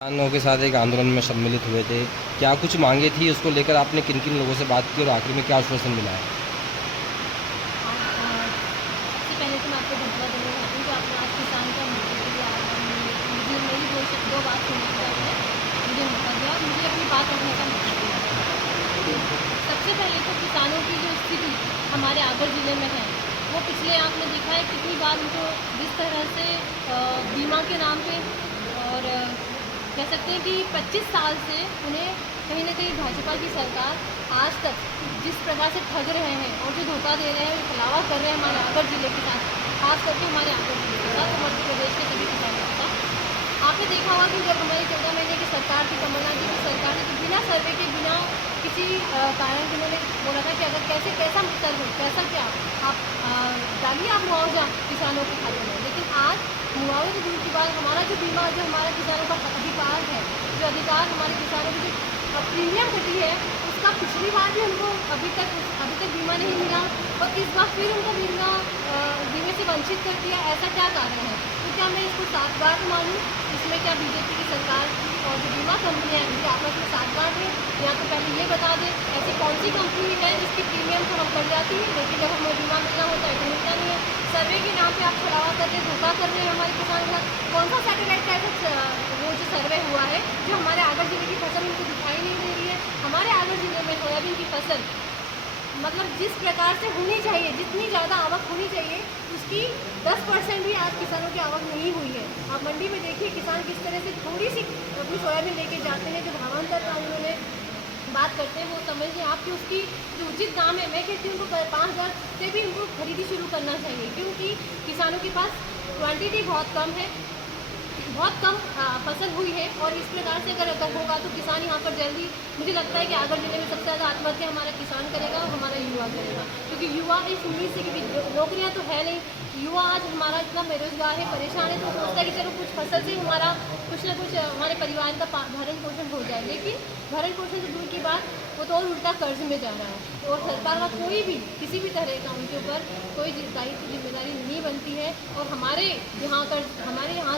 किसानों के साथ एक आंदोलन में सम्मिलित हुए थे। क्या कुछ मांगे थी, उसको लेकर आपने किन-किन लोगों से बात की और आखिर में क्या आश्वासन मिला है? सबसे पहले तो मैं आपको धन्यवाद देना चाहती हूँ कि आपने आज किसान का मौके के लिए आज मुझे मेरी दो बात सुनने के बाद मुझे मौका दिया और मुझे अपनी बात रखने का मौका दिया। सबसे पहले तो किसानों की जो स्थिति हमारे आगर ज़िले में है, वो पिछले आपने देखा है कितनी बार उनको जिस तरह से बीमा के नाम पे और कह सकते हैं कि 25 साल से उन्हें कहीं न कहीं भाजपा की सरकार आज तक जिस प्रकार से ठग रहे हैं और जो धोखा दे रहे हैं, छलावा कर रहे हैं हमारे आगर ज़िले के साथ, खास करके हमारे आगर ज़िले के साथ, मध्य प्रदेश के सभी किसानों के साथ। आपने देखा होगा कि जब हमारी 14 महीने की सरकार थी, कमलनाथ जी की सरकार थी, तो बिना सर्वे के बिना किसी कारण के उन्होंने बोला था कि अगर कैसा सर्वे कैसा क्या आप डालिए आप मुआवजा किसानों के खाते में। लेकिन आज मुआवजे की दूर की बात, हमारा जो बीमा जो हमारा किसानों का अधिकार है, जो अधिकार हमारे किसानों की जो प्रीमियम कटी है, उसका पिछली बार भी उनको अभी तक बीमा नहीं मिला और इस बार फिर उनको बीमे से वंचित कर दिया। ऐसा क्या कारण है? तो क्या मैं इसको साठगांठ मानूँ? इसमें क्या बीजेपी की सरकार और जो बीमा कंपनियाँ हैं उनके आपस में साठगांठ है? या तो पहले ये बता दें ऐसी कौन सी कंपनी है जिसकी प्रीमियम तो हम कर जाती है, लेकिन जब हमें बीमा मिलना होता है तो मिलता नहीं है। सर्वे के नाम पे आप छलावा कर रहे हैं, धोखा कर रहे हैं हमारे किसान का। कौन सा सैटेलाइट का ऐसा वो जो सर्वे हुआ है जो हमारे आगर ज़िले की फसल उनको दिखाई नहीं दे रही है। हमारे आगर ज़िले में सोयाबीन की फसल मतलब जिस प्रकार से होनी चाहिए, जितनी ज़्यादा आवक होनी चाहिए, उसकी 10% भी आज किसानों की आवक नहीं हुई है। आप मंडी में देखिए किसान किस तरह से थोड़ी सी अपनी सोयाबीन लेके जाते हैं, जो भावांतर का उन्होंने बात करते हैं वो समझिए आप कि उसकी जो उचित दाम है, मैं कहती हूँ उनको 5,000 से भी उनको खरीदी शुरू करना चाहिए, क्योंकि किसानों के पास क्वांटिटी बहुत कम है, बहुत कम फसल हुई है। और इस प्रकार से अगर होगा तो किसान यहाँ पर जल्दी, मुझे लगता है कि आगर ज़िले में सबसे ज़्यादा आत्महत्या हमारा किसान करेगा और हमारा युवा करेगा, क्योंकि युवा इस उम्मीद से कि नौकरियाँ तो है नहीं, युवा आज हमारा इतना बेरोजगार है, परेशान है, तो सोचता है कि चलो कुछ फसल से हमारा कुछ ना कुछ हमारे परिवार का भरण पोषण हो जाए। लेकिन भरण पोषण से दूर की बात, वो तो और उल्टा कर्ज में जा रहा है और सरकार का कोई भी किसी भी तरह का उनके ऊपर कोई जिम्मेदारी नहीं बनती है। और हमारे यहाँ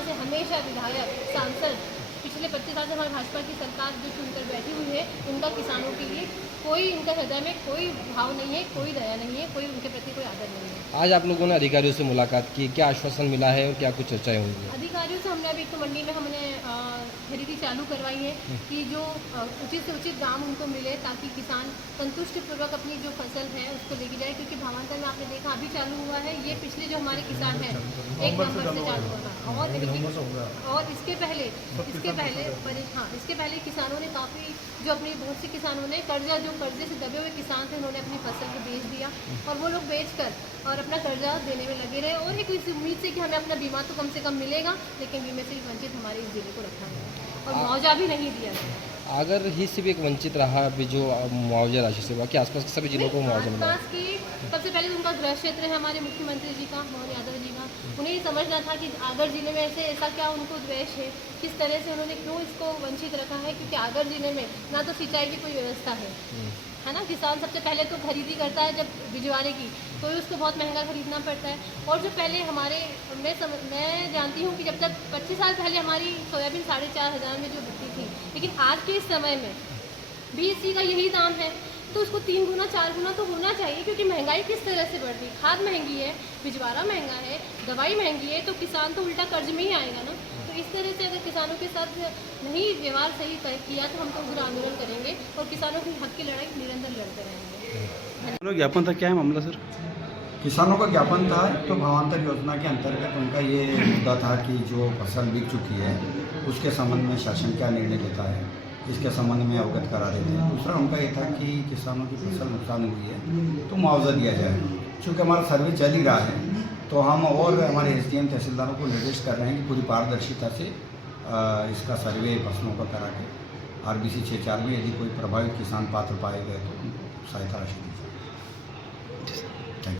से हमेशा विधायक सांसद पिछले 25 साल से हमारी भाजपा की सरकार जो चुनकर बैठी हुई है, उनका किसानों के लिए कोई, उनका हृदय में कोई भाव नहीं है, कोई दया नहीं है, कोई उनके प्रति कोई आदर नहीं है। आज आप लोगों ने अधिकारियों से मुलाकात की, क्या आश्वासन मिला है और क्या कुछ चर्चाएँ होंगी? अधिकारियों से हमने अभी तो मंडी में हमने खरीदी चालू करवाई है कि जो उचित से उचित दाम उनको मिले, ताकि किसान संतुष्टिपूर्वक अपनी जो फसल है उसको लेके जाए, क्योंकि भावांतर में आपने देखा अभी चालू हुआ है, ये पिछले जो हमारे किसान हैं 1 नवंबर से चालू हुआ था। और इसके पहले किसानों ने काफ़ी, जो अपने बहुत से किसानों ने कर्जे से दबे हुए किसान थे, उन्होंने अपनी फसल को बेच दिया और वो लोग बेचकर और अपना कर्जा देने में लगे रहे, और एक इस उम्मीद से कि हमें अपना बीमा तो कम से कम मिलेगा, लेकिन बीमे से वंचित हमारे इस जिले को रखा गया और मुआवजा भी नहीं दिया गया। अगर ही सिर्फ एक वंचित रहा अभी जो मुआवजा राशि से, बाकी आसपास के सभी जिलों को मुआवजा मिला? आसपास की सबसे पहले उनका गृह क्षेत्र है हमारे मुख्यमंत्री जी का, मोहन यादव जी का, उन्हें ये समझना था कि आगर ज़िले में ऐसा क्या उनको द्वेष है, किस तरह से उन्होंने क्यों इसको वंचित रखा है, क्योंकि आगर ज़िले में ना तो सिंचाई की कोई व्यवस्था है ना। किसान सबसे पहले तो खरीदी करता है जब भिजवाने की, तो उसको बहुत महंगा खरीदना पड़ता है। और जो पहले मैं जानती हूँ कि जब तक 25 साल पहले हमारी सोयाबीन 4,500 में जो बिकती थी, लेकिन आज के इस समय में भी इसी का यही दाम है, तो उसको 3 गुना 4 गुना तो होना चाहिए, क्योंकि महंगाई किस तरह से बढ़ रही है, खाद महंगी है, भिजवारा महंगा है, दवाई महंगी है, तो किसान तो उल्टा कर्ज में ही आएगा ना। तो इस तरह से अगर किसानों के साथ नहीं व्यवहार सही किया तो हम तो उग्र आंदोलन करेंगे और किसानों के हक की लड़ाई निरंतर लड़ते रहेंगे। ज्ञापन था, क्या है मामला सर? किसानों का ज्ञापन था, तो भावांतर योजना के अंतर्गत उनका ये मुद्दा था कि जो फसल बिक चुकी है उसके संबंध में शासन क्या निर्णय लेता है, इसके संबंध में अवगत करा देते हैं। दूसरा उनका ये था कि किसानों की फसल नुकसान हुई है तो मुआवजा दिया जाए। चूँकि हमारा सर्वे चल ही रहा है, तो हम और हमारे SDM तहसीलदारों को निर्देश कर रहे हैं कि पूरी पारदर्शिता से इसका सर्वे फसलों का करा के RBC 6-4 में यदि कोई प्रभावित किसान पात्र पाए गए तो उनको सहायता राशि